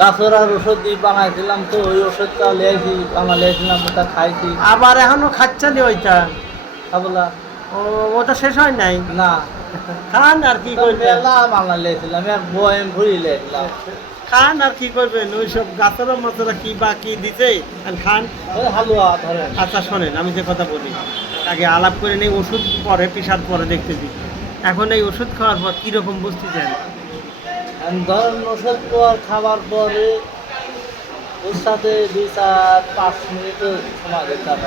গাছের আর ওষুধ দিয়ে বানাইছিলাম তো ওই ওষুধটা লিয়েছি আমার লিয়েছিলাম ওটা খাইছি। আবার এখনও ওইটা? খাবলা ও ওটা শেষ হয় নাই? না। খান আর কি করবেন? মেলা বাংলা লিয়েছিলাম এক বয়েম ভুড়ি লিয়েছিলাম খান আর কি করবেন? ওই সব গাছের মাছেরা কি বা কি দিতে আর খান? ওই হালুয়া ধরেন। আচ্ছা শোনেন আমি যে কথা বলি আগে আলাপ করে নেই ওষুধ পরে পিসাদ পরে দেখতে দিই এখন এই ওষুধ খাওয়ার পর কীরকম বুঝতে চান আর ধরেন ওষুধ পর খাবার পরে ওর সাথে দুই চার পাঁচ মিনিটও সময় দিতে হবে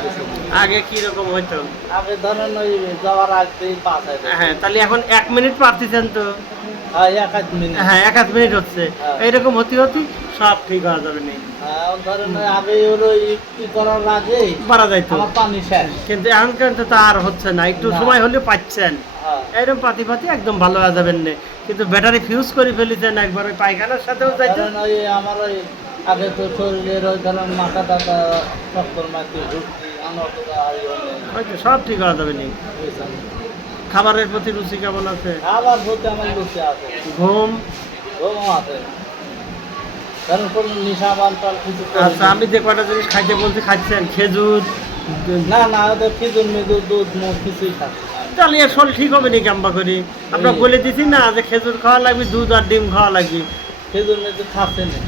আগে কীরকম হইতো? আগে ধরেন ওই যাওয়ার আগেই পাঁচ হ্যাঁ তাহলে এখন এক মিনিট পারতেছেন তো? হ্যাঁ এক আধ মিনিট হ্যাঁ এক আধ মিনিট হচ্ছে। হ্যাঁ। এইরকম হতে হতে সব ঠিক হওয়া যাবে না। হ্যাঁ ধরেন আগে ওর করার আগে যাইতো। পানি শেষ। কিন্তু এখন কিন্তু তা আর হচ্ছে না। একটু সময় হলে পাচ্ছেন। হ্যাঁ এরকম পাতি পাতি একদম ভালো হয়ে যাবেন না। কিন্তু ব্যাটারি ফিউজ করে ফেলেছেন একবার ওই পায়খানার সাথেও যাইতো। ওই আমার ওই আগে তো শরীরের ওই ধরেন মাথা টাকা চক্কর হয়তো সব ঠিক হওয়া যাবে না? খাবারের প্রতি রুচি কেমন আছে? আবার বলতে আমার লুচি আছে। ঘুম? ঘুমও আছে। কারণ কোনো নিশা বান্তাল কিছু করি আচ্ছা আমি যে কটা জিনিস খাইতে বলছি খাচ্ছেন খেজুর? না না ওদের খিদুর মিদুর দুধ মুখ কিছুই খাচ্ছে না। তাহলে এর ঠিক হবে নাকি আম্বা করি। আমরা বলে দিছি না যে খেজুর খাওয়া লাগবে দুধ আর ডিম খাওয়া লাগবে। খেজুর মিদুর খাচ্ছে না।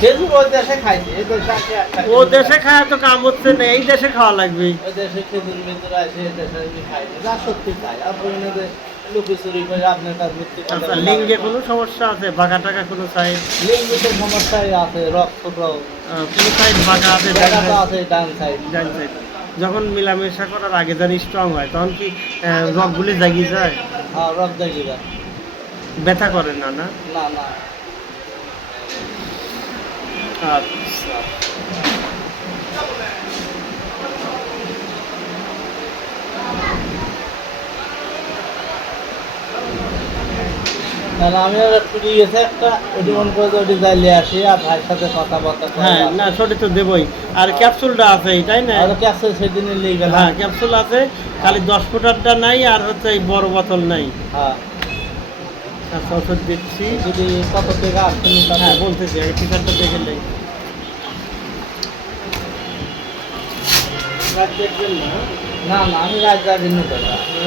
খেজুর ওই দেশে খাইছে ও দেশে খায়। খায় তো কাম হচ্ছে না এই দেশে খাওয়া লাগবে। ওই দেশে খেজুর মিদুর আছে এই দেশে খাই না যা সত্যি খাই আর করে আপনার আচ্ছা লিঙ্গে কোনো সমস্যা আছে? বাঘা টাকা কোনো সাইড? লিঙ্গি তো সমস্যাই আছে রক্ত। কোনো সাইড বাঘা আছে? ডান সাইড। ডান side। যখন মেলামেশা করার আগে যখন স্ট্রং হয় তখন কি রকগুলি জাগিয়ে যায়? হ্যাঁ জাগিয়ে যায়। ব্যথা করে না না? না না। আচ্ছা। তাহলে আমি আবার ছুটি গেছে একটা ওটি মন করে ওটি যাইলে আসি আর ভাইয়ের সাথে কথাবার্তা হ্যাঁ না ছোটি তো দেবই। আর ক্যাপসুলটা আছে তাই না? আর ক্যাসে সেদিনে নিয়ে গেলাম। হ্যাঁ ক্যাপসুল আছে খালি দশ ফুটারটা নাই আর হচ্ছে এই বড় বোতল নাই। হ্যাঁ। আচ্ছা ওষুধ দিচ্ছি। যদি কত টাকা আসছে হ্যাঁ বলতেছি আগে টিকারটা দেখে নেই। রাত দেখবেন না? হ্যাঁ? না না আমি রাত যাবি না।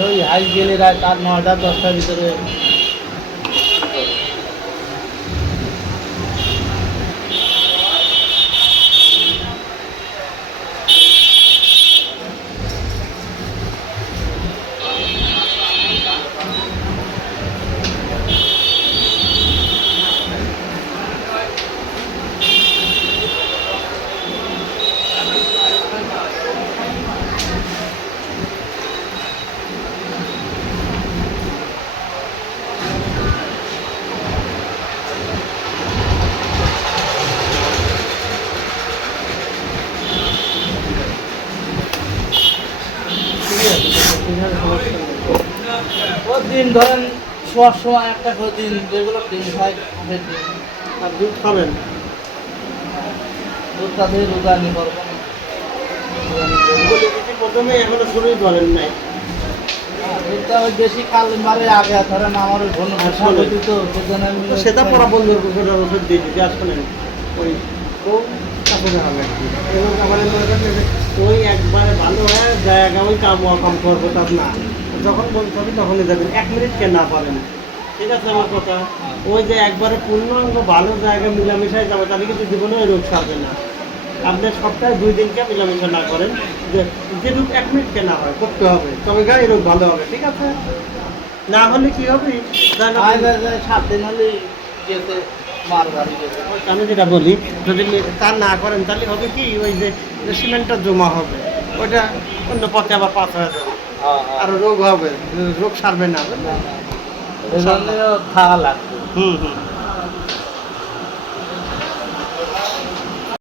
ওই হাই গেলে রাত আট নয়টা দশটার ভিতরে ওই দিন ধরেন শোয়ার সময় একটা করে দিন যেগুলো দিন। আর দুধ খাবেন? দুধটা দিয়ে রোজানি করব না। বলে দিচ্ছি প্রথমে এখনও শুরুই বলেন নাই। হ্যাঁ, বেশি খাল মারে আগে ধরেন আমার ওই ঘন তো সেটা পরা ওষুধ দিয়ে দিতে। আসলেন ওই তো হবে? এবং ওই একবারে ভালো হয় জায়গা ওই কাম কাম করব তার না। যখন বলতে হবে তখনই যাবেন। এক মিনিট কে না পারেন? ঠিক আছে আমার কথা? ওই যে একবারে পূর্ণাঙ্গ ভালো জায়গা মিলামিশায় যাবে তাহলে কিন্তু জীবনে ওই রোগ সারবে না। আপনি সপ্তাহে দুই দিনকে মিলামিশা না করেন? যে যে রোগ এক মিনিট কে না হয় করতে হবে। তবে গায়ে রোগ ভালো হবে ঠিক আছে? না হলে কি হবে? সাত দিন হলে গেছে গেছে। আমি যেটা বলি যদি তা না করেন তাহলে হবে কি? ওই যে সিমেন্টটা জমা হবে। ওইটা অন্য পথে আবার পাস হয়ে যাবে। আর রোগ হবে রোগ সারবে না। খাওয়া লাগবে। হুম হুম।